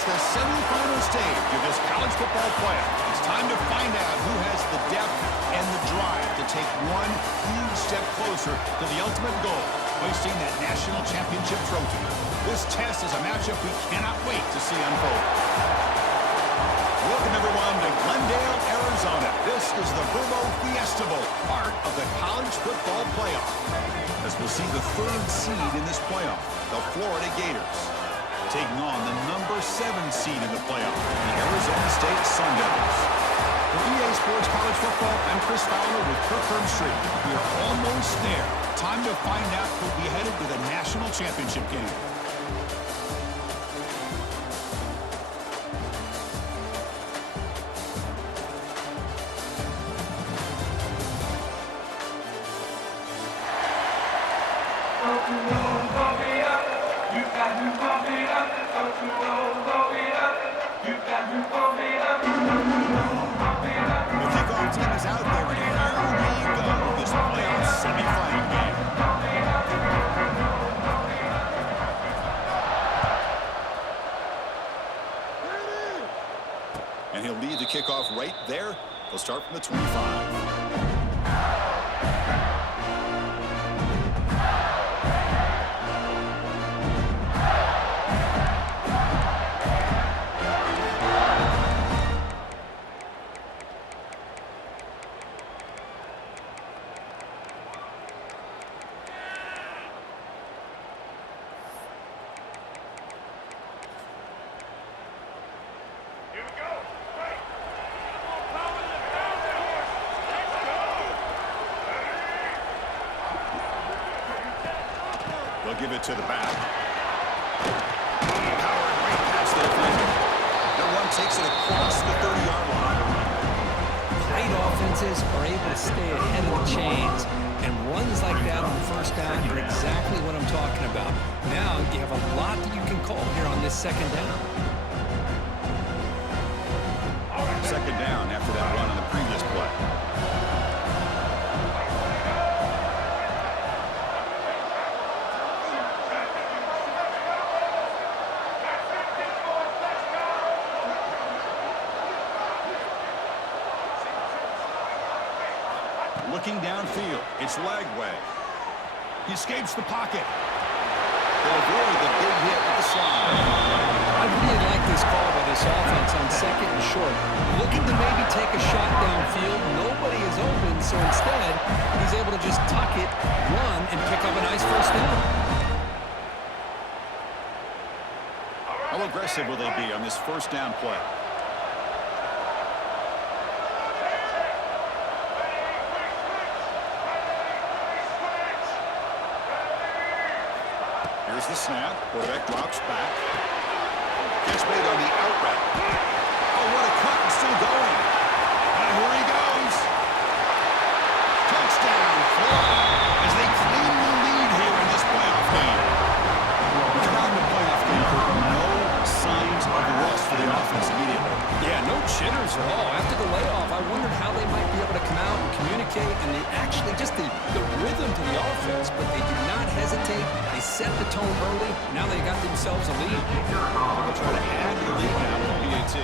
It's the semifinal stage of this college football playoff. It's time to find out who has the depth and the drive to take one huge step closer to the ultimate goal, hoisting that national championship trophy. This test is a matchup we cannot wait to see unfold. Welcome, everyone, to Glendale, Arizona. This is the Verbo Fiesta Bowl, part of the college football playoff. As we'll see the third seed in this playoff, the Florida Gators, taking on the number 7 seed in the playoff, the Arizona State Sun Devils. For EA Sports College Football, I'm Chris Fowler with Kirk Street. We are almost there. Time to find out who'll be headed to the national championship game. And he'll lead the kickoff right there. He'll start from the 25. They'll give it to the back. Power right past the defender. The run takes it across the 30-yard line. Great offenses are able to stay ahead of the chains, and runs like that on first down are exactly what I'm talking about. Now you have a lot that you can call here on this second down. Second down after that run on the previous play. Looking downfield, it's Lagway. He escapes the pocket. They'll avoid the big hit with the slide. I really like this call by this offense on second and short. Looking to maybe take a shot downfield. Nobody is open, so instead, he's able to just tuck it, run, and pick up a nice first down. How aggressive will they be on this first down play? Here's the snap. Quarterback drops back. Catch made on the out route. Oh, what a cut, and still going. And here he goes. Touchdown, Florida, as they claim the lead here in this playoff game. We come out in the playoff game for no signs of rust for the offense immediately. Yeah, no jitters at all. After the layoff, I wondered how they might be able to come out and communicate, and they actually just the rhythm to the offense, but they did not hesitate. They set the tone early. Now they got themselves a lead. They'll try to add to the lead now with the PAT.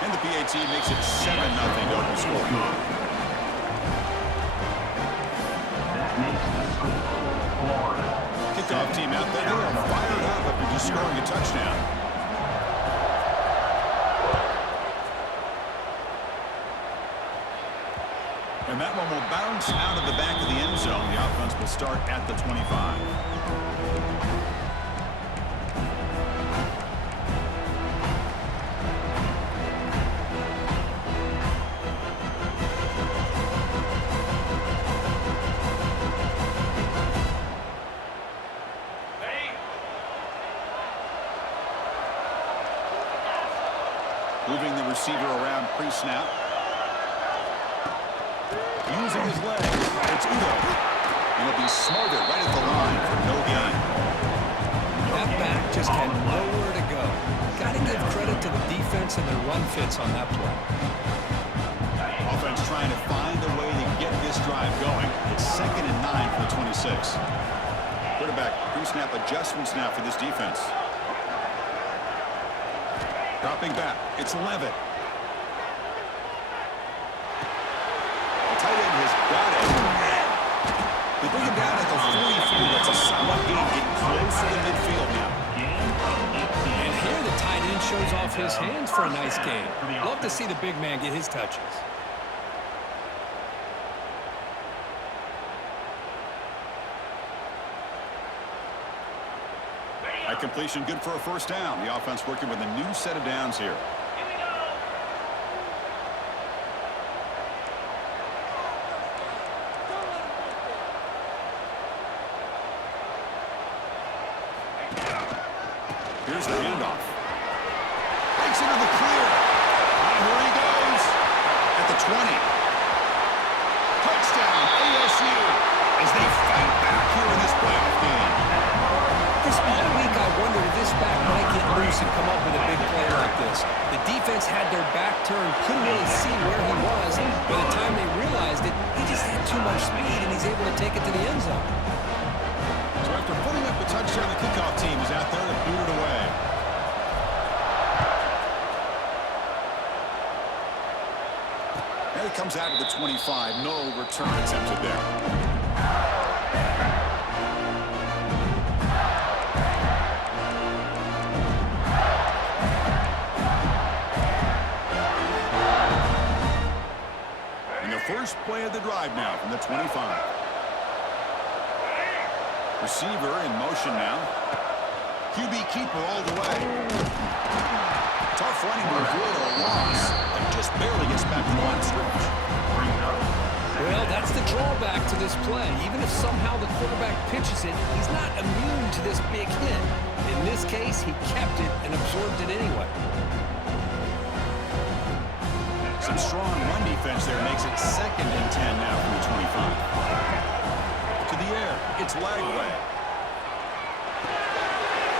And the PAT makes it 7-0 open score. Kickoff team out there. They are fired up after just scoring a touchdown. And that one will bounce out of the back of the end zone. The offense will start at the 25. Moving the receiver around pre-snap. Using his legs. It's Udo. And he'll be smothered right at the line for no gain. That back just had nowhere to go. Got to give credit to the defense and their run fits on that play. Offense trying to find a way to get this drive going. It's 2nd and 9 for the 26. Quarterback pre-snap adjustments now for this defense. Dropping back. It's Levitt. The tight end has got it. They bring him down at the 44. That's a solid gain, getting closer to midfield now. And here the tight end shows off his hands for a nice game. Love to see the big man get his touches. That completion good for a first down. The offense working with a new set of downs here. Here's the handoff. Breaks into the clear. And here he goes. At the 20. Touchdown, ASU. As they fight back here in this playoff game. This all week I wondered if this back might get loose and come up with a big play like this. The defense had their back turned, couldn't really see where he was. By the time they realized it, he just had too much speed, and he's able to take it to the end zone. So after putting up the touchdown, the kickoff team is out there to boot it away. And it comes out to the 25. No return attempted there. First play of the drive now from the 25. Receiver in motion now. QB keeper all the way. Tough running to avoid a loss and just barely gets back to the line of scrimmage. Well, that's the drawback to this play. Even if somehow the quarterback pitches it, he's not immune to this big hit. In this case, he kept it and absorbed it anyway. Some strong run defense there makes it 2nd and 10 now from the 25. To the air, it's Lagway.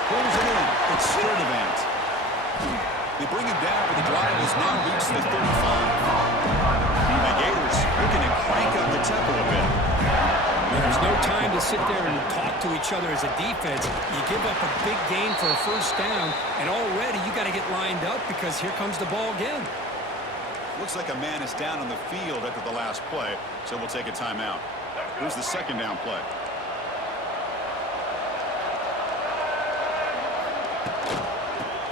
Pulls it in, it's Sturdivant. They bring him down, but the drive has now reached the 35. The Gators looking to crank up the tempo a bit. There's no time to sit there and talk to each other as a defense. You give up a big gain for a first down, and already you got to get lined up because here comes the ball again. Looks like a man is down on the field after the last play, so we'll take a timeout. Here's the second down play.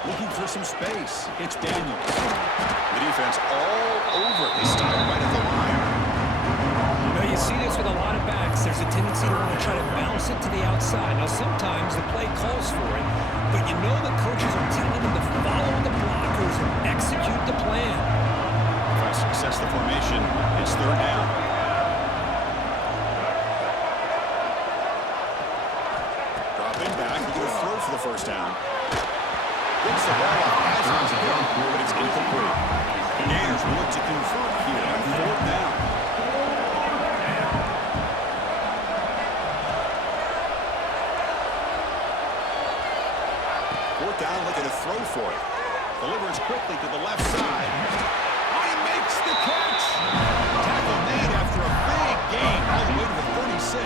Looking for some space. It's Daniels. The defense all over. They stop right at the line. Now you see this with a lot of backs. There's a tendency to want to try to bounce it to the outside. Now sometimes the play calls for it, but you know the coaches are telling them to follow the blockers and execute the plan. Success the formation. It's third down. Dropping back. We get a throw for the first down. Gets the ball off as it's hit, but it's incomplete. The Gators will look to convert here on fourth down. Fourth down, look at a throw for it. Delivers quickly to the left side. Makes the catch. Tackle made after a big gain all the way to the 36.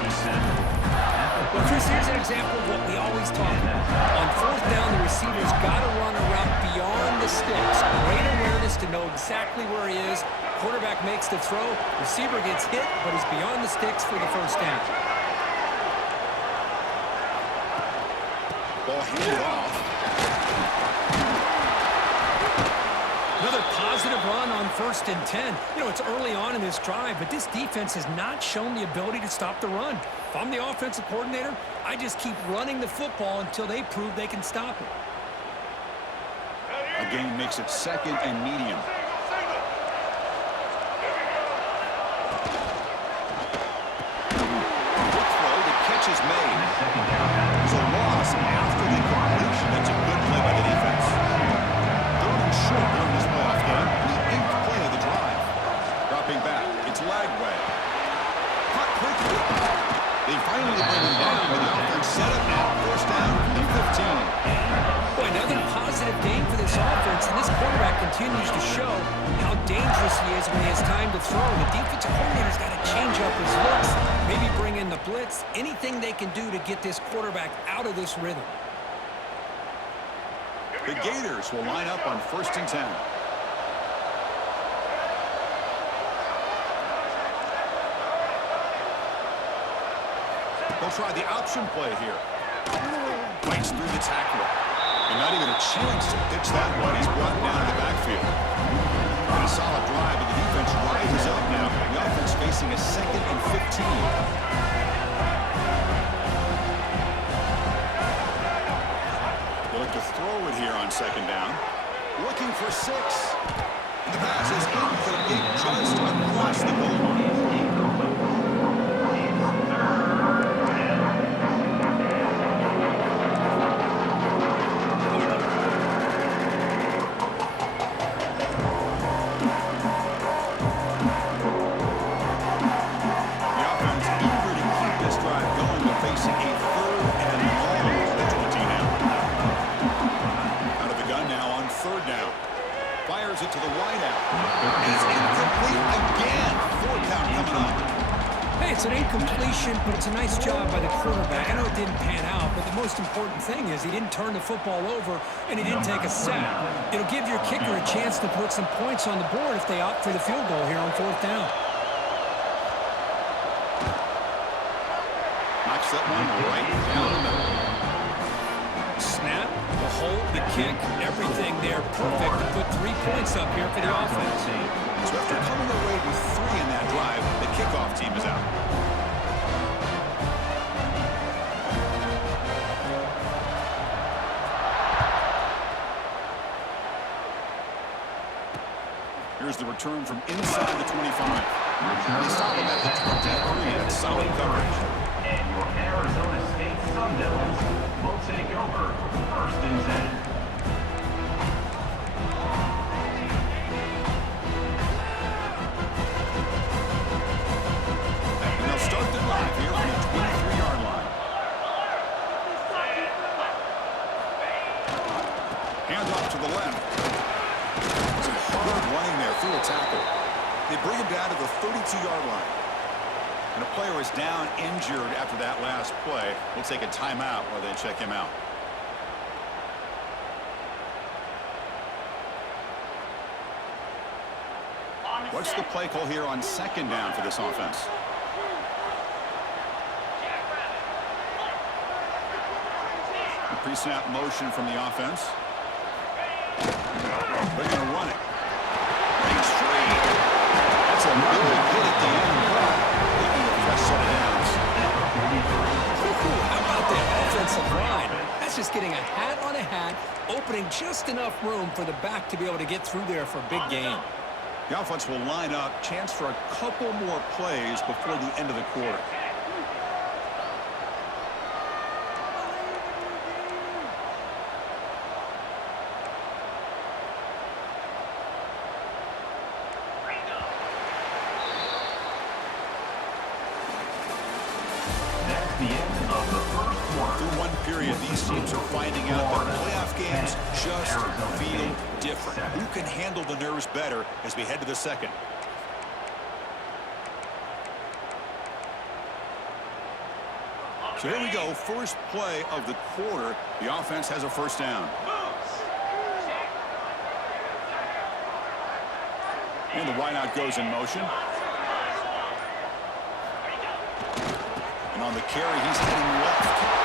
Well, Chris, here's an example of what we always talk about. On fourth down, the receiver's got to run a route beyond the sticks. Great awareness to know exactly where he is. Quarterback makes the throw. Receiver gets hit, but is beyond the sticks for the first down. Ball handed off. Another positive run on 1st and 10. You know, it's early on in this drive, but this defense has not shown the ability to stop the run. If I'm the offensive coordinator, I just keep running the football until they prove they can stop it. A gain makes it 2nd and medium. Quick throw, the catch is made. There's a loss after the completion. That's a good play by the defense. Third and short during this playoff game. The 8th play of the drive. Dropping back, it's Lagway. Cut quickly. They finally bring him down, but the offense set up now. First down from the 15. Boy, another positive game for this offense, and this quarterback continues continues to show how dangerous he is when he has time to throw. The defensive coordinator's got to change up his looks, maybe bring in the blitz, anything they can do to get this quarterback out of this rhythm. The Gators will line up on 1st and 10. They'll try the option play here. Fights through the tackler. And not even a chance to pitch that one. He's brought down in the backfield. And a solid drive, but the defense rises up now. The offense facing a 2nd and 15. They look to throw it here on 2nd down. Looking for 6. And the pass is incomplete just across the goal line. Fires it to the wideout. It's incomplete again. 4th down coming up. Hey, it's an incompletion, but it's a nice job by the quarterback. I know it didn't pan out, but the most important thing is he didn't turn the football over and he didn't take a sack. It'll give your kicker a chance to put some points on the board if they opt for the field goal here on 4th down. Knocks that one right down the middle. Snap, the hold, the kick, everything there perfect to put 3 points up here for the offense. So after coming away with 3 in that drive, the kickoff team is out. Here's the return from inside the 25. They stop him at the 23. That's solid coverage. And your Arizona State Sun Devils will take over 1st and 10. And they'll start the drive here from the 23-yard line. Hand off to the left. Some hard running there through a tackle. They bring him down to the 32-yard line. And a player is down injured after that last play. We'll take a timeout while they check him out. What's the play call here on 2nd down for this offense? A pre-snap motion from the offense. They're going to run it. Range free. That's a big hit at the end. Set of downs. How about that offensive line? That's just getting a hat on a hat, opening just enough room for the back to be able to get through there for a big gain. The offense will line up. Chance for a couple more plays before the end of the quarter. Through one period, these teams are finding out that playoff games just feel different. Who can handle the nerves better as we head to the 2nd? So here we go, first play of the quarter. The offense has a 1st down. And the wideout goes in motion. And on the carry, he's heading left.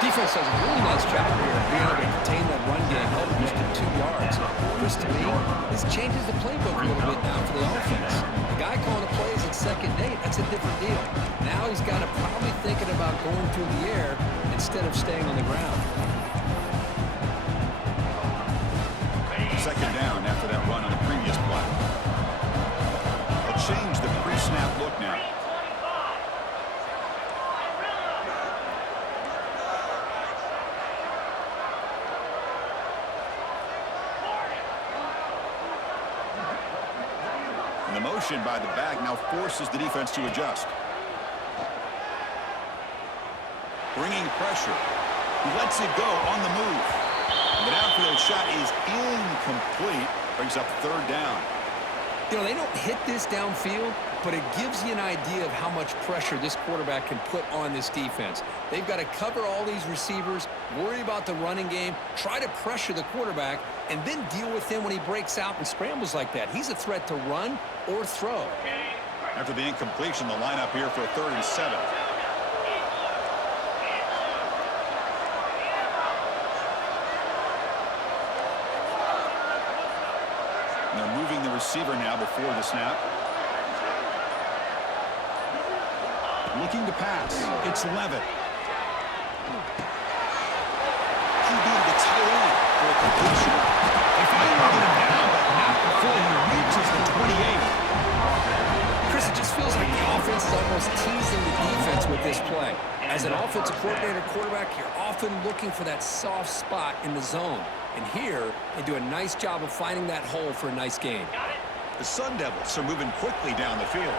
Defense does a really nice job here of being able to contain that run game, held him just to 2 yards. Chris, to me, this changes the playbook a little bit now for the offense. The guy calling the plays at 2nd and 8, that's a different deal. Now he's got to probably thinking about going through the air instead of staying on the ground. 2nd down after that run on the previous play. They'll change the pre-snap look now. And the motion by the back now forces the defense to adjust. Bringing pressure. He lets it go on the move. And the downfield shot is incomplete. Brings up third down. You know, they don't hit this downfield, but it gives you an idea of how much pressure this quarterback can put on this defense. They've got to cover all these receivers, worry about the running game, try to pressure the quarterback, and then deal with him when he breaks out and scrambles like that. He's a threat to run or throw. After the incompletion, the lineup here for a 3rd and 7. And they're moving the receiver now before the snap. Looking to pass. It's Levitt. He beat the tight end for a completion. They finally get him down, but not before he reaches the 28. Chris, it just feels like the offense is almost teasing the defense with this play. As an offensive coordinator quarterback, you're often looking for that soft spot in the zone. And here, they do a nice job of finding that hole for a nice gain. The Sun Devils are moving quickly down the field.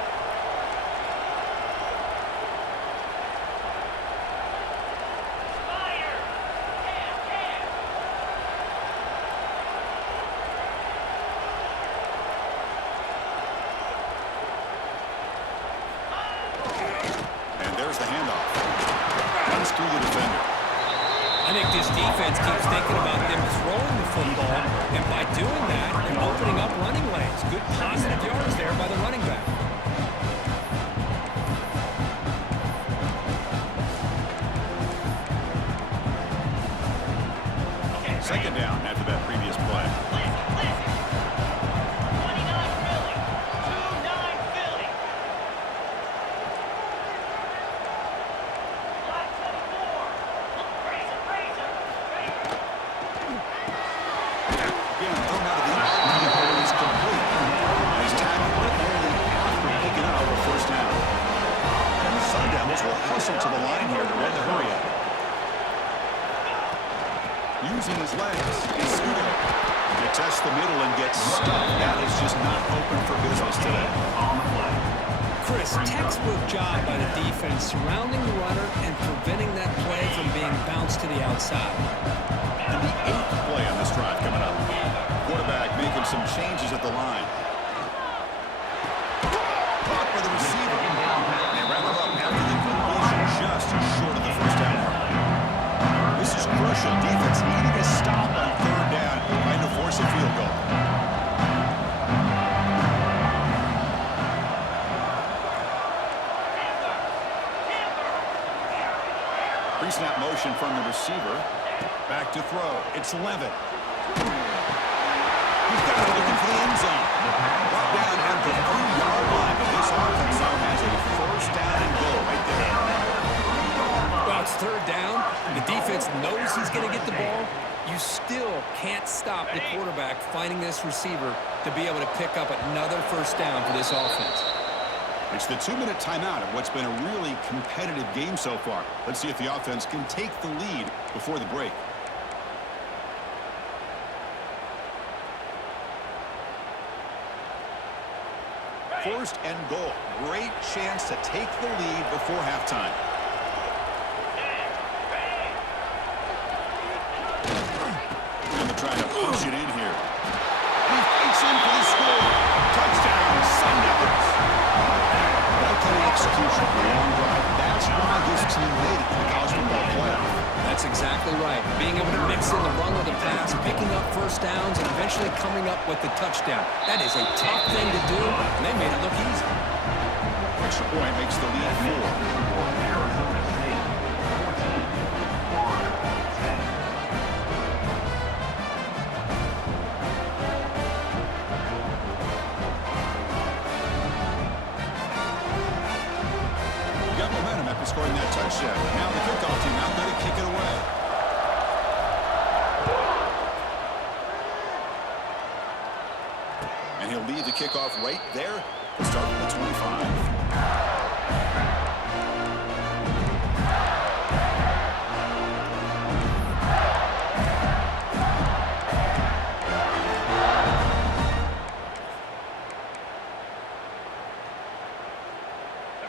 And there's the handoff. Runs through the defender. I think this defense keeps thinking about them throwing the football, and by doing that, they're opening up running lanes. Good positive yards there by the running back. Second down after that previous play. Hustle to the line here to run the hurry up. Using his legs, Escudo. He tests the middle and gets stuck. That is just not open for business today. Chris, textbook job by the defense surrounding the runner and preventing that play from being bounced to the outside. And the 8th play on this drive coming up. Quarterback making some changes at the line. Caught by the receiver. They wrap it up after the completion, just short of the first down mark. This is crucial. Defense needing a stop on 3rd down, trying to force a field goal. Pre-snap motion from the receiver. Back to throw. It's Levitt. He's got it looking for the end zone. Brought down at the 3-yard line, but this offense now has a first down and goal right there. Well, it's 3rd down. The defense knows he's going to get the ball. You still can't stop the quarterback finding this receiver to be able to pick up another first down for this offense. It's the 2-minute timeout of what's been a really competitive game so far. Let's see if the offense can take the lead before the break. First and goal. Great chance to take the lead before halftime. And they're trying to push it in here. He fights in for the score. Touchdown, Sun Devils. That kind of execution for a long drive. That's why this team made it to the college football playoff. That's exactly right. Being able to mix in the run with the pass, picking up first downs, and eventually coming up with the touchdown. That is a tough thing to do, and they made it look easy. Extra point makes the lead 4. Arizona State, 14. Got momentum after scoring that touchdown. Now the kickoff team out there to kick it away. And he'll lead the kickoff right there to start from the 25.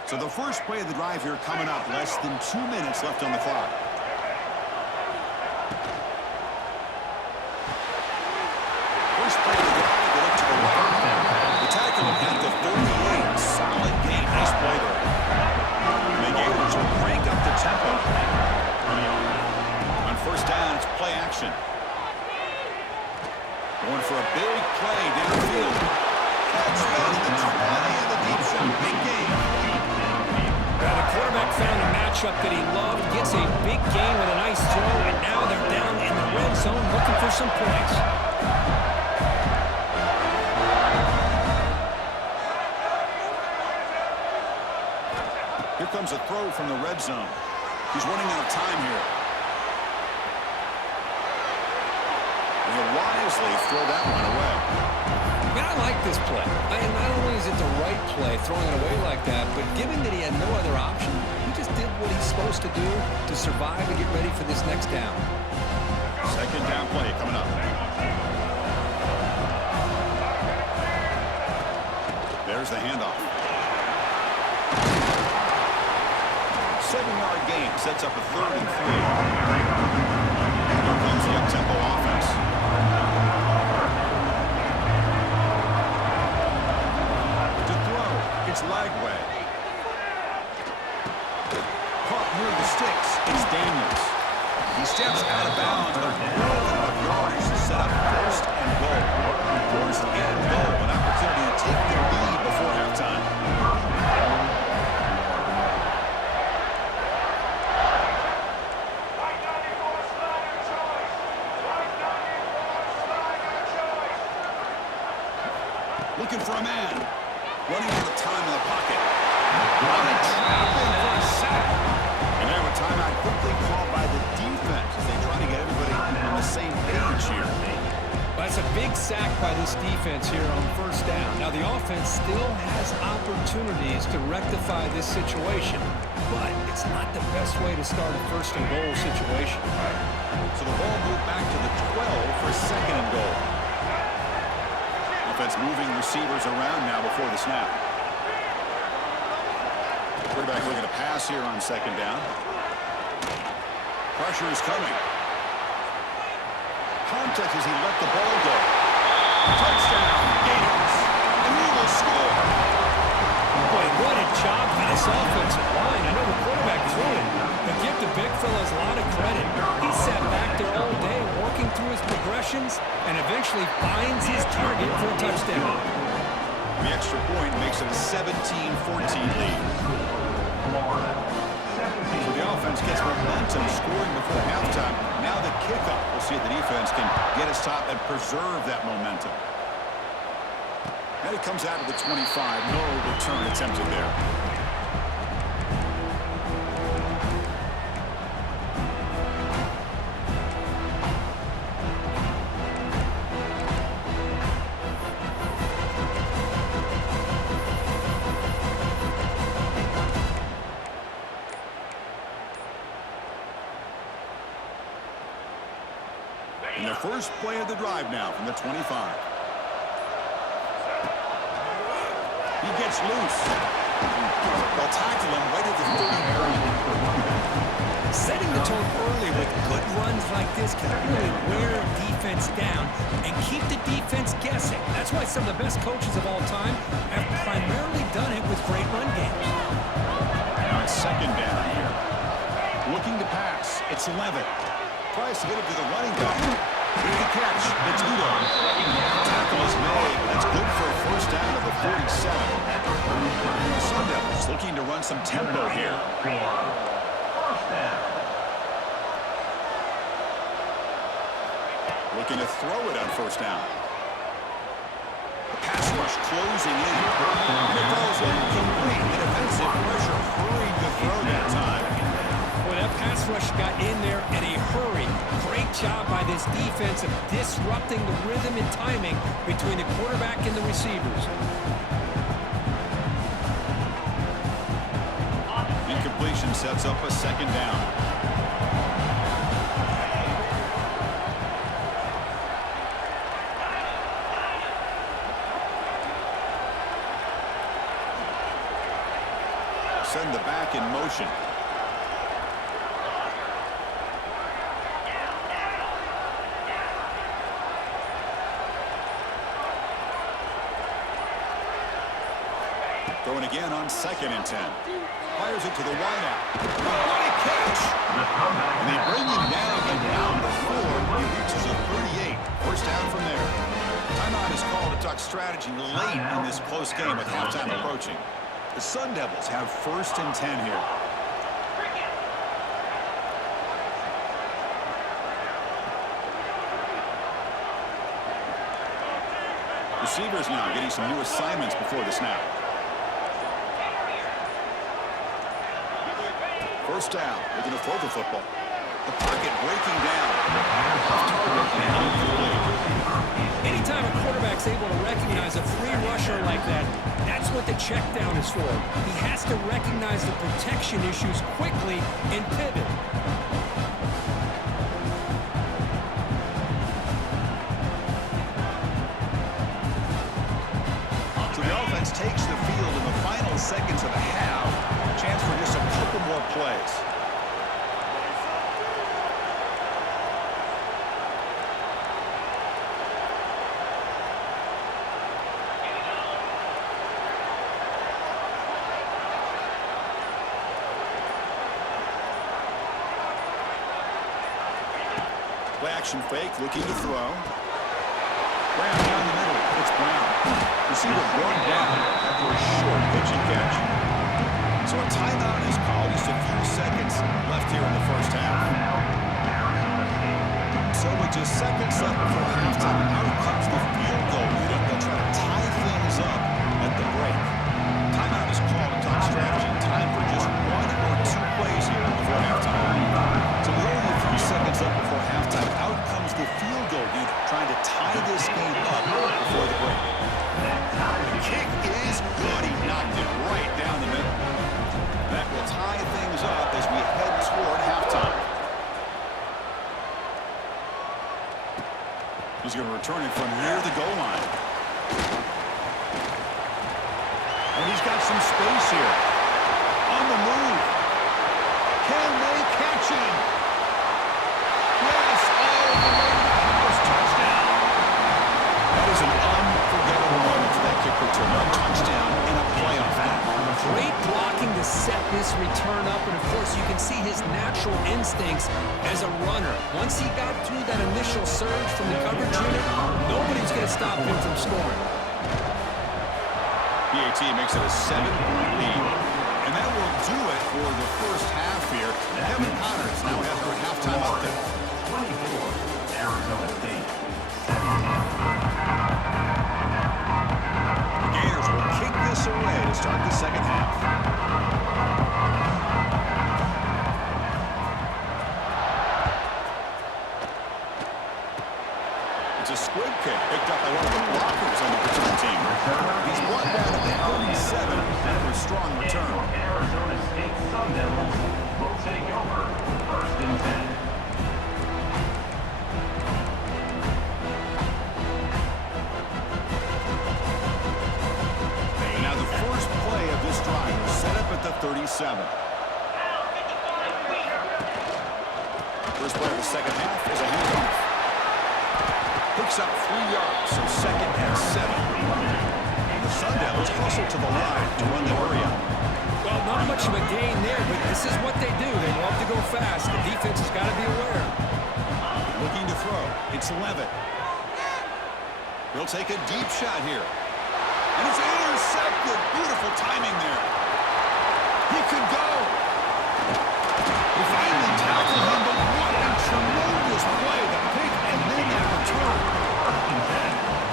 So the first play of the drive here coming up, less than 2 minutes left on the clock. play to the right, they look to the right. The tackle at the 38. Solid gain. Nice play there. And the Gators will crank up the tempo. On first down, it's play action. Going for a big play downfield. Catch made at the 20 and the deep shot. Big game. Well, the quarterback found a matchup that he loved, gets a big gain with a nice throw, and now they're down in the red zone looking for some points. Here comes a throw from the red zone. He's running out of time here. And he'll wisely throw that one away. Man, I like this play. Not only is it the right play, throwing it away like that, but given that he had no other option, he just did what he's supposed to do to survive and get ready for this next down. Second down play coming up. There's the handoff. 7-yard gain sets up a 3rd and 3. Here comes the up-tempo offense. To throw, it's Lagway. Caught near the sticks, it's Daniels. He steps out of bounds, but more than enough yards to set up 1st and goal. 1st and goal, an opportunity to take the lead before halftime. Looking for a man. Running out of time in the pocket. Running trapping for a sack. And now a timeout quickly called by the defense as they try to get everybody on the same page here. Well, that's a big sack by this defense here on 1st down. Now, the offense still has opportunities to rectify this situation, but it's not the best way to start a 1st and goal situation. So the ball moved back to the 12 for 2nd and goal. Offense moving receivers around now before the snap. Quarterback looking to pass here on 2nd down. Pressure is coming. Contact as he let the ball go. Touchdown, Gators. And he will score. Boy, what a job by this offensive line. I know the quarterback threw it, but give the big fellas a lot of credit. He sat back there all day working through his progressions and eventually finds his target for a touchdown. The extra point makes it a 17-14 lead. So the offense gets momentum scoring before halftime. Now the kickoff. We'll see if the defense can get his top and preserve that momentum. And it comes out of the 25. No return attempted there. And the first play of the drive now from the 25. He gets loose. They'll tackle him right at the 30 area. Setting the tone early with good runs like this can really wear a defense down and keep the defense guessing. That's why some of the best coaches of all time have primarily done it with great run games. Now it's 2nd down here. Looking to pass. It's 11. Tries to get it to the running back. With the catch, it's Udo. Tackle is made. That's good for a 1st down of the 47. The Sun Devils looking to run some tempo here. Looking to throw it on 1st down. The pass rush closing in. And it falls incomplete. The defensive pressure hurried the throw that time. Boy, that pass rush got in there in a hurry. Great job by this defense of disrupting the rhythm and timing between the quarterback and the receivers. Incompletion sets up a 2nd down. Send the back in motion. Throwing again on 2nd and 10. Fires it to the wideout. What a catch! And they bring him down and down the 4. He reaches a 38. First down from there. Timeout is called to talk strategy late in this close game with halftime approaching. The Sun Devils have 1st and 10 here. Receivers now getting some new assignments before the snap. First down, looking to throw the football. The pocket breaking down. Anytime a quarterback's able to recognize a free rusher like that, that's what the check down is for. He has to recognize the protection issues quickly and pivot. So the offense takes the field in the final seconds of the half. Chance for just a couple more plays. Play action fake, looking to throw. Brown down the middle. It's Brown. Receiver brought down after a short pitch and catch. So a timeout is called. Just a few seconds left here in the first half. So with just seconds left before halftime, out comes the field goal unit. They'll try to tie things up at the break. Timeout is called to talk strategy. Time for just 1 or 2 plays here before halftime. So with only a few seconds left before halftime, out comes the field goal unit trying to tie this game up before the break. The kick is good. He knocked it right down the middle. That will tie things up as we head toward halftime. He's going to return it from near the goal line. And he's got some space here. On the move. Can they catch him? Yes, all the way to the house. Touchdown. That is an unforgettable moment for that kick return. A touchdown in a playoff half. Great blocking to set this return up, and of course you can see his natural instincts as a runner. Once he got through that initial surge from the coverage unit, nobody's going to stop him from scoring. PAT makes it a 7-point lead. And that will do it for the first half here. Kevin Connors now has her halftime update. 24, Arizona State. The Gators will kick this away to start the second half. It's a squib kick picked up by one of the blockers on the return team. He's brought down at the 37 for a strong return. Arizona State Sun Devils will take over 1st and 10. And now the first play of this drive is set up at the 37. First play of the second half is a handoff. Picks up 3 yards, so 2nd and 7. The Sun Devils hustle to the line to run the hurry up. Well, not much of a gain there, but this is what they do. They love to go fast. The defense has got to be aware. Looking to throw. It's Levitt. He'll take a deep shot here. And it's intercepted. Beautiful timing there. He could go. He finally tackled him, but what a tremendous play. The pick and then that return.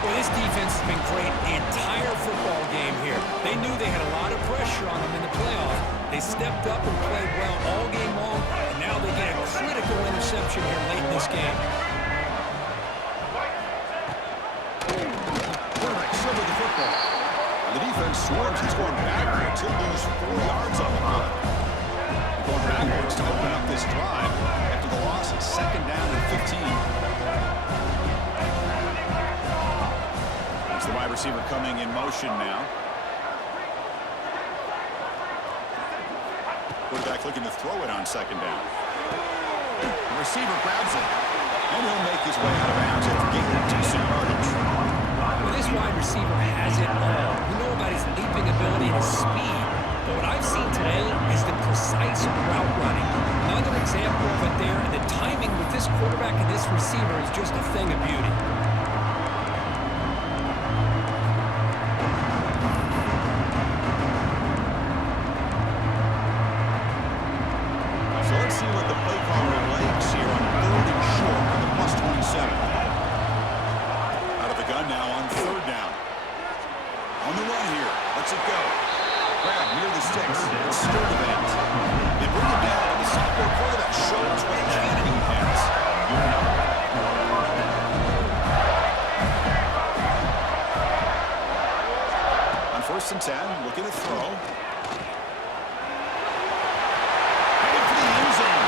Well, this defense has been great the entire football game here. They knew they had a lot of pressure on them in the playoff. They stepped up and played well all game long, and now they get a critical interception here late in this game. Quarterback still with the football. And the defense swarms. He's going backwards. He'll lose 4 yards on the play. Going backwards to open up this drive after the loss at 2nd down and 15. It's the wide receiver coming in motion now. Quarterback looking to throw it on 2nd down. The receiver grabs it, and he'll make his way out of bounds after getting decent yardage. Well, this wide receiver has it all. We know about his leaping ability and his speed. But what I've seen today is the precise route running. Another example of it there, and the timing with this quarterback and this receiver is just a thing of beauty. So let's see what the play caller likes here on 3rd and short on the +27. Out of the gun now on 3rd down. On the run here. Let's it go. Grab near the sticks. It's still the band. They bring it down, and the sophomore quarterback shows what a cannon he has. On 1st and 10, looking to throw. Headed for the end zone.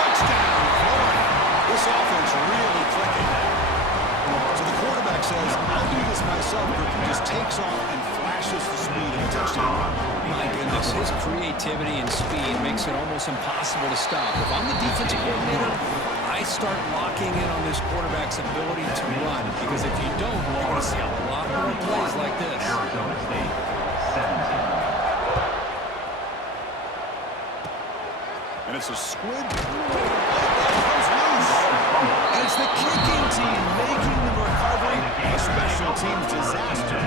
Touchdown, Florida. This offense really clicking. So the quarterback says, I'll do this myself, but he just takes off and flashes the speed in the touchdown run. My goodness, his creativity and speed makes it almost impossible to stop. If I'm the defensive coordinator, I start locking in on this quarterback's ability to run, because if you don't, you're going to see a lot more plays like this. Arizona State, 17. And it's a squid. And it's the kicking team making the recovery. A special teams disaster.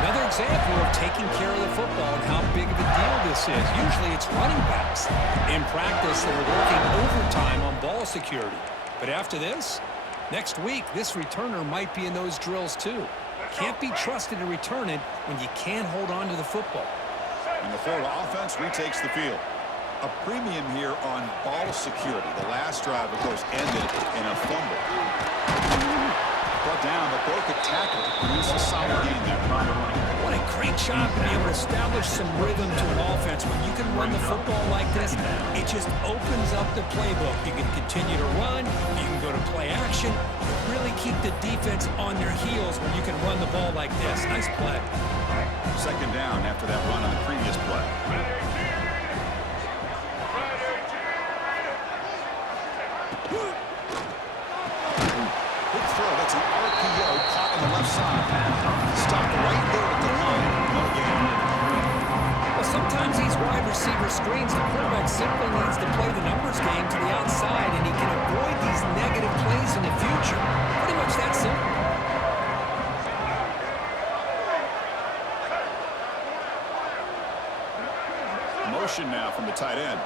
Another example of taking care of the football and how big of a deal this is. Usually it's running backs. In practice, they're working overtime on ball security. But after this, next week, this returner might be in those drills too. Can't be trusted to return it when you can't hold on to the football. And the Florida offense retakes the field. A premium here on ball security. The last drive, of course, ended in a fumble. Brought down, but broke a tackle to produce a solid gain there. What a great job to be able to establish some rhythm to an offense. When you can run the football like this, it just opens up the playbook. You can continue to run, you can go to play action, but really keep the defense on their heels when you can run the ball like this. Nice play. 2nd down after that run on the previous play. Big throw. That's an RPO caught on the left side. Stopped right there at the line. No gain. Well, sometimes these wide receiver screens, the quarterback simply needs to play the numbers game to the outside, and he can avoid these negative plays in the future. Pretty much that simple. Motion now from the tight end.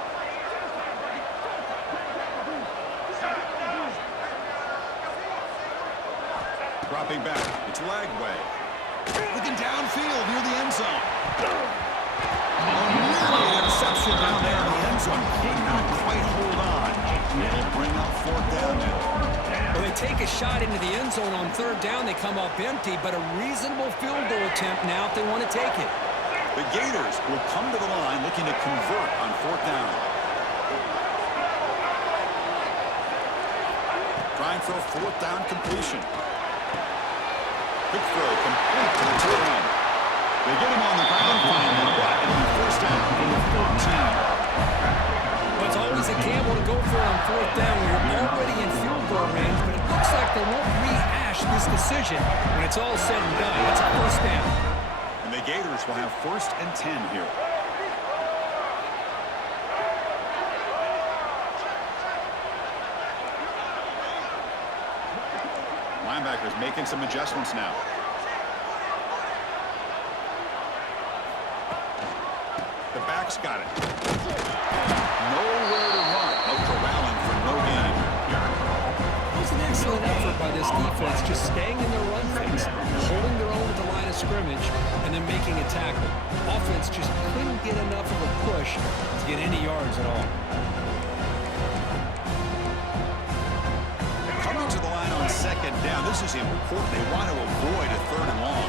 Dropping back. It's Lagway. Looking downfield near the end zone. Nearly an interception down there in the end zone. Could not quite hold on. It'll bring up 4th down now. Well, they take a shot into the end zone on 3rd down. They come up empty, but a reasonable field goal attempt now if they want to take it. The Gators will come to the line looking to convert on 4th down. Trying for a 4th down completion. Quick throw complete to the tail end. They get him on the ground finally, but it'll be 1st down from the 14. Well, it's always a gamble to go for it on 4th down when you're already in field goal range, but it looks like they won't rehash this decision when it's all said and done. It's a 1st down. And the Gators will have 1st and 10 here. Linebackers making some adjustments now. The back's got it. Nowhere to run. No corralling for no gain. It was an excellent effort by this defense, just staying in their run phase, holding their own at the line of scrimmage, and then making a tackle. Offense just couldn't get enough of a push to get any yards at all. Coming to the line on 2nd down. This is important. They want to avoid a 3rd and long.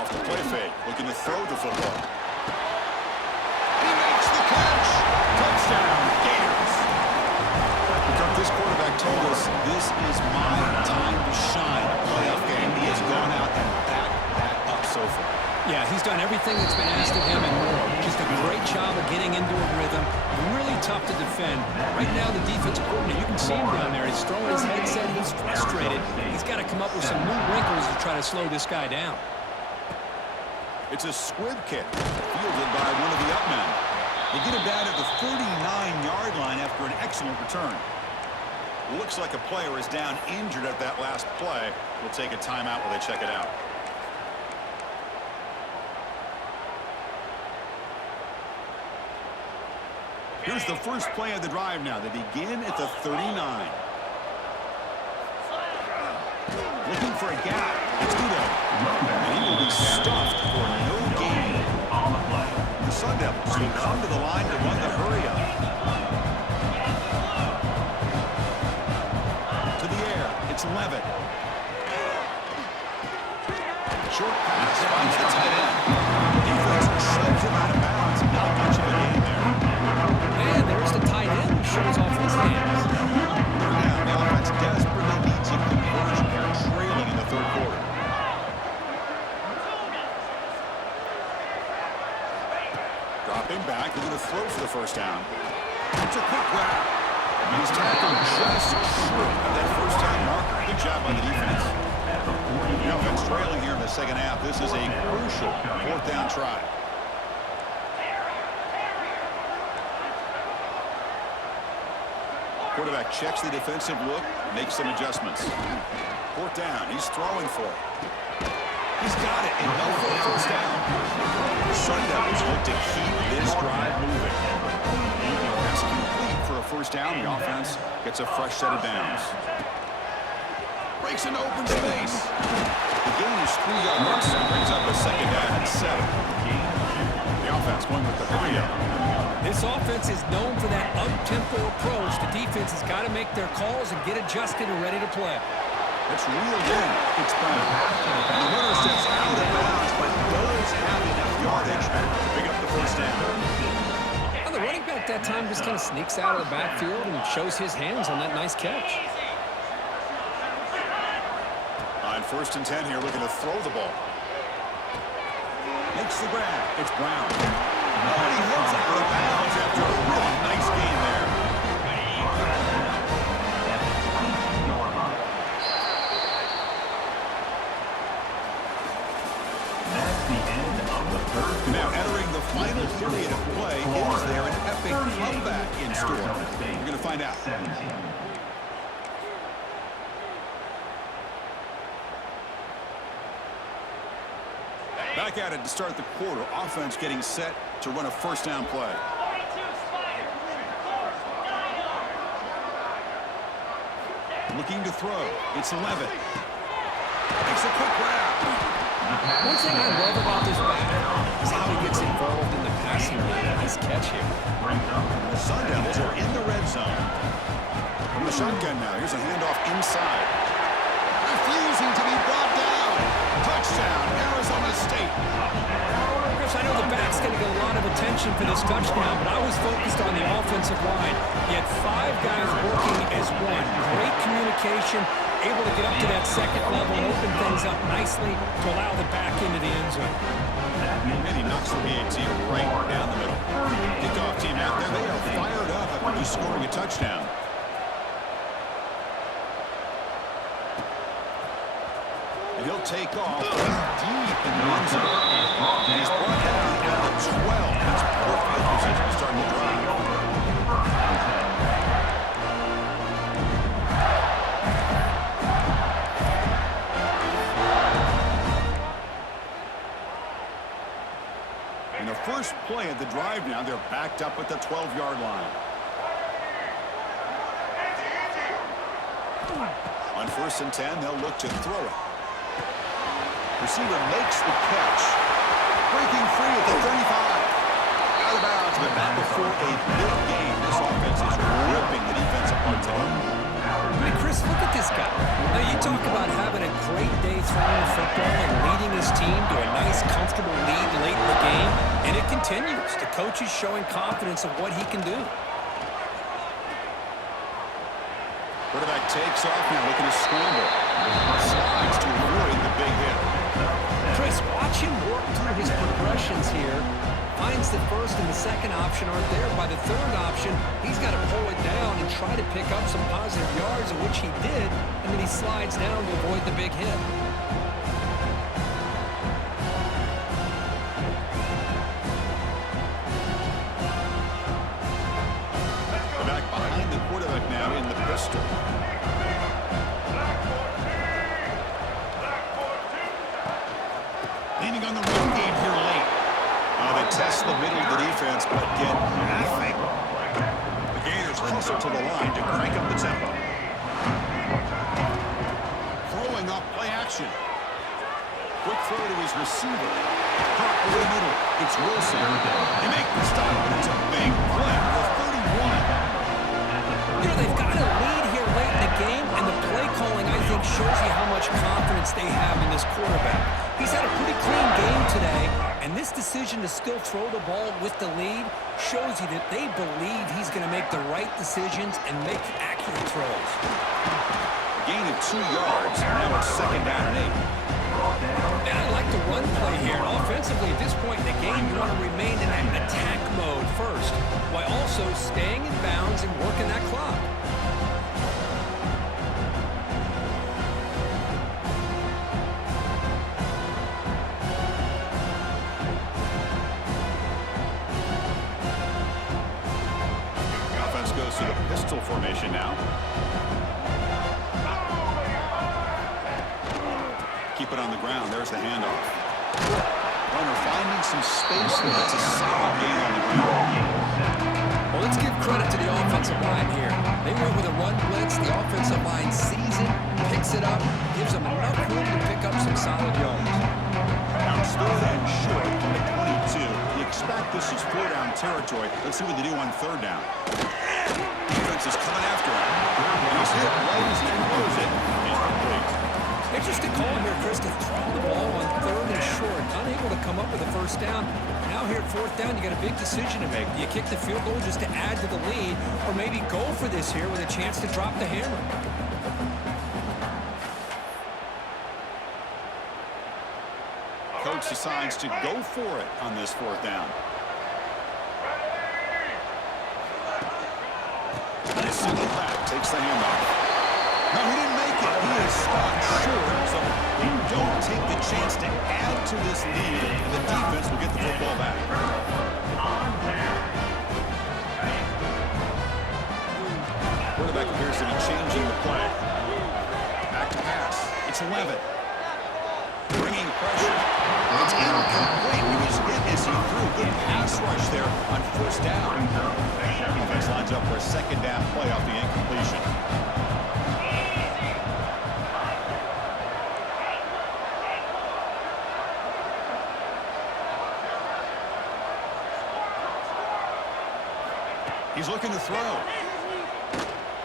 Off the play fake, looking to throw the football. And he makes the catch. Touchdown, Gators. This quarterback told us this is my time to shine. A playoff game. He has gone out and backed that up so far. Yeah, he's done everything that's been asked of him and more. Just a great job of getting into a rhythm and really tough to defend. Right now, the defensive coordinator, you can see him down there. He's throwing his headset. He's frustrated. He's got to come up with some new wrinkles to try to slow this guy down. It's a squib kick, fielded by one of the up men. They get it down at the 49-yard line after an excellent return. Looks like a player is down injured at that last play. We'll take a timeout while they check it out. Here's the first play of the drive now. They begin at the 39. Looking for a gap. It's Udo. And he will be stuffed for no gain. The Sun Devils will come to the line to run the hurry up. To the air. It's Levitt. Short pass finds the tight end. Defense shoves him out of bounds. Not much of a gain there. Man, there's the tight end who shows off his hands. Now the offense desperately needs a conversion here, trailing in the third quarter. Dropping back, they're going to throw for the first down. It's a quick grab. He's tackled just short of that first down marker. Good job by the defense. The offense trailing here in the second half. This is a crucial fourth down try. Quarterback checks the defensive look, makes some adjustments. Fourth down, he's throwing for it. He's got it, and no for the first down. The Sun Devils look to keep this drive moving. That's complete for a first down. The offense gets a fresh set of downs. Breaks into open space. The gain is 3 yards. Brings up a second down and 7. The offense going with the hurry up. This offense is known for that up-tempo approach. The defense has got to make their calls and get adjusted and ready to play. It's reeled in. It's Brown. And the runner steps out of bounds, but does have enough yardage to pick up the first down. Well, the running back that time just kind of sneaks out of the backfield and shows his hands on that nice catch. On first and 10 here, looking to throw the ball. Makes the grab. It's Brown. Oh, and he heads out of bounds after a really nice game there. That's the end of the third. Now entering the final period of play, is there an epic comeback in store? We're going to find out. 17. Back at it to start the quarter. Offense getting set to run a first down play. Looking to throw. It's Levitt. Makes a quick grab. One thing I love about this back is how he gets involved in the passing game. Nice catch here. The Sun Devils are in the red zone. From the shotgun now. Here's a handoff inside. Refusing to be brought down. Touchdown, Arizona State. Chris, I know the back's going to get a lot of attention for this touchdown, but I was focused on the offensive line. You had 5 guys working as one. Great communication, able to get up to that second level and open things up nicely to allow the back into the end zone. And he knocks the PAT right down the middle. Kickoff team out there. They are fired up after just scoring a touchdown. And he'll take off deep in the end zone. And he's brought down at the 12. That's poor field position starting to drive. In the first play of the drive now, they're backed up at the 12-yard line. On first and 10, they'll look to throw it. Receiver makes the catch. Breaking free at the 35. Out of bounds, but not before a big game. This offense is ripping the defense apart today. Hey, Chris, look at this guy. Now, you talk about having a great day throwing the football and leading his team to a nice, comfortable lead late in the game, and it continues. The coach is showing confidence of what he can do. Quarterback takes off now, looking to scramble. Slides to avoid the big hit. Chris, watch him work through his progressions here. Finds the first and the second option aren't there. By the third option, he's got to pull it down and try to pick up some positive yards, of which he did, and then he slides down to avoid the big hit. Back behind the quarterback now in the pistol. Leaning on the run game here late. They test the middle of the defense, but get nothing. The Gators hustle to the line to crank up the tempo. Throwing off play action. Quick throw to his receiver. Caught over the middle. It's Wilson. They make the stop, but it's a big play for 31. You know, they've got a lead here late in the game, and the play calling, I think, shows you how much confidence they have in this quarterback. He's had a pretty clean game today, and this decision to still throw the ball with the lead shows you that they believe he's going to make the right decisions and make accurate throws. Gain of 2 yards. Now it's 2nd down and 8. And I like the run play here. And offensively, at this point in the game, you want to remain in that attack mode first, while also staying in bounds and working that clock. Offense goes to the pistol formation now. Keep it on the ground. There's the handoff. Runner finding some space there. It's a solid gain on the ground. Well, let's give credit to the offensive line here. They went with a run blitz. The offensive line sees it, picks it up, gives them enough room to pick up some solid yards. Now it's 3rd and short on the 22. You expect this is 4-down territory. Let's see what they do on 3rd down. Defense is coming after him. He's hit right as he throws it. Incomplete. Interesting call here, Chris, to throw the ball on 3rd and short. Unable to come up with a 1st down. Now here at 4th down, you got a big decision to make. Do you kick the field goal just to add to the lead, or maybe go for this here with a chance to drop the hammer? Coach decides to go for it on this 4th down. And a single back takes the handoff. No, he didn't make it. He is stopped short, so you don't take the chance to add to this lead, and the defense will get the football back. Quarterback appears to be changing the play. Back to pass. It's 11. Bringing pressure. It's incomplete. He was hit as he threw. Good pass rush there on 1st down. Defense lines up for a 2nd down play off the incompletion. He's looking to throw.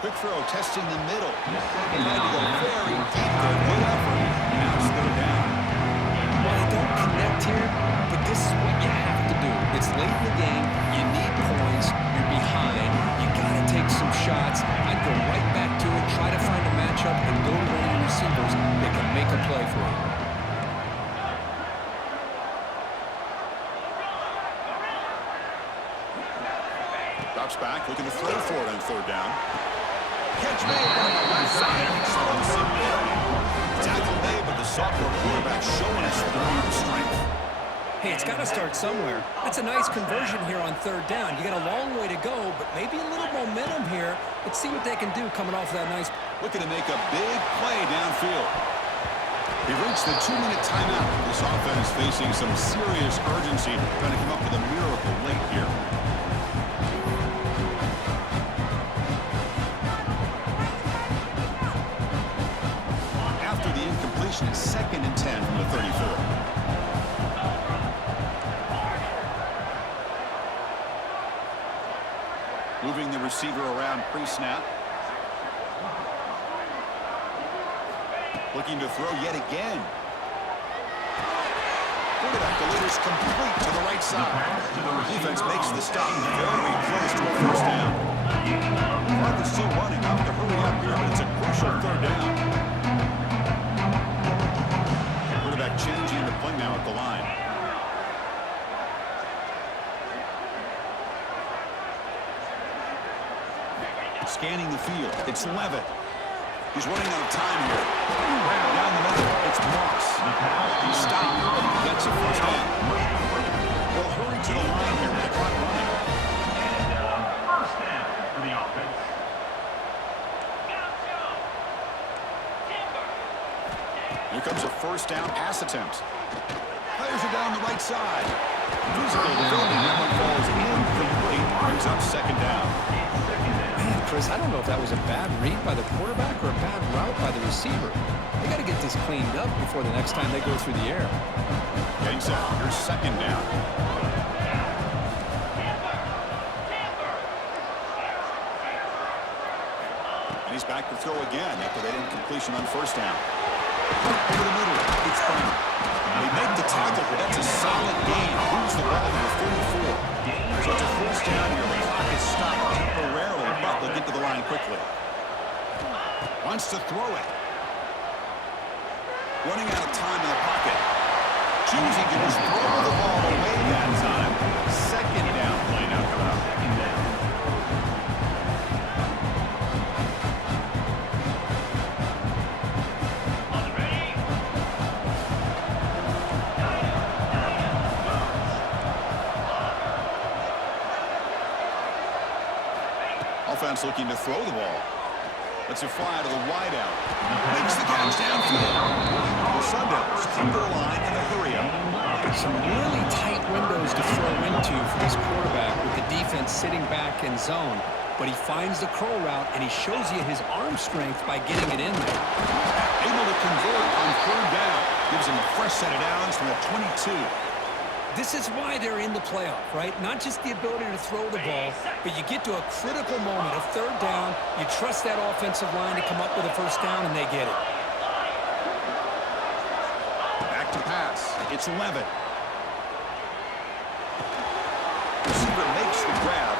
Quick throw, testing the middle. Trying to go very deep there. Good effort. Now it's 3rd down. Well, they don't connect here, but this is what you have to do. It's late in the game. You need points. You're behind. You got to take some shots. I'd go right back to it, try to find a matchup, and go to one of your receivers that can make a play for you. Drops back, looking to throw for it on 3rd down. Catch made on the left side. Explosive. Tackle made, but the sophomore quarterback showing us the arm strength. Hey, it's got to start somewhere. That's a nice conversion here on 3rd down. You got a long way to go, but maybe a little momentum here. Let's see what they can do coming off of that nice. Looking to make a big play downfield. He reached the 2-minute timeout. This offense facing some serious urgency, trying to come up with a miracle late here. It's 2nd and 10 from the 34. Moving the receiver around pre-snap. Looking to throw yet again. Quarterback delivers complete to the right side. Defense makes the stop very close to a 1st down. Clock is still running. Have to hurry up here, but it's a crucial 3rd down. Changing the play now at the line. Scanning the field. It's Levitt. He's running out of time here. Down the middle. It's Moss. He stopped, but he gets a first down. They'll hurry to the line here with the clock running. And first down for the offense. Here comes a first down pass attempt. Players are down the right side. Physical defending. That one falls incomplete. Brings up second down. Man, Chris, I don't know if that was a bad read by the quarterback or a bad route by the receiver. They got to get this cleaned up before the next time they go through the air. Getting set. Here's second down. And he's back to throw again after that incompletion on first down. Over the middle. It's Brown. They make the tackle, but that's a solid gain. Moves the ball to the 34. So it's a first down here. The clock is stopped temporarily, but they'll get to the line quickly. Wants to throw it. Running out of time in the pocket. Choosing to just throw the ball away that time. Second down play now coming up. Second down. Offense looking to throw the ball. Lets it fly to the wideout. Makes the catch downfield. The Sun Devils come to the line in a hurry up. Some really tight windows to throw into for this quarterback with the defense sitting back in zone. But he finds the curl route, and he shows you his arm strength by getting it in there. Able to convert on third down. Gives him a fresh set of downs from the 22. This is why they're in the playoff, right? Not just the ability to throw the ball, but you get to a critical moment, a third down, you trust that offensive line to come up with a first down, and they get it. Back to pass. It's Levitt. Receiver makes the grab.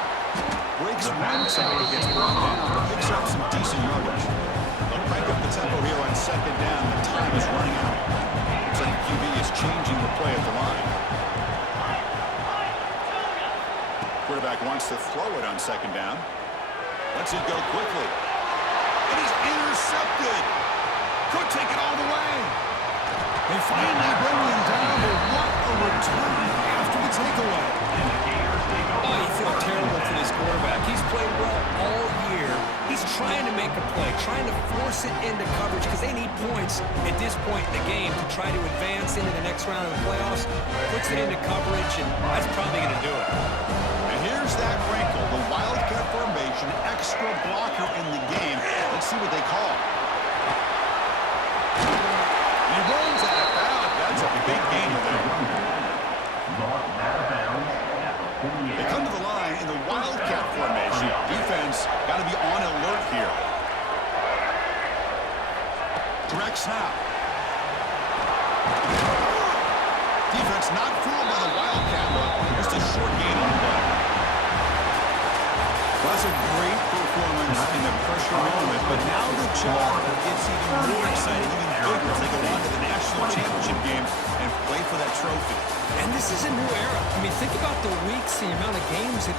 Breaks one tackle, gets brought down, but picks up some decent yardage. They'll crank up the tempo here on second down. The time is running out. Looks like the QB is changing the play at the line. Quarterback wants to throw it on second down. Lets it go quickly. And he's intercepted. Could take it all the way. They finally bring him down to what a return after the takeaway. Oh, you feel terrible for this quarterback. He's played well all year. He's trying to make a play, trying to force it into coverage because they need points at this point in the game to try to advance into the next round of the playoffs. Puts it into coverage, and that's probably going to do it. Here's that wrinkle, the wildcat formation, extra blocker in the game. Let's see what they call. He runs out of bounds. That's a big gain there. They come to the line in the wildcat formation. Defense got to be on alert here. Direct snap. Defense not fooled by the wildcat, but just a short gain on the play. That's a great performance in the pressure moment, but now the job gets even more exciting, even bigger as they go on to the national championship game and play for that trophy. And this is a new era. I mean, think about the weeks, the amount of games that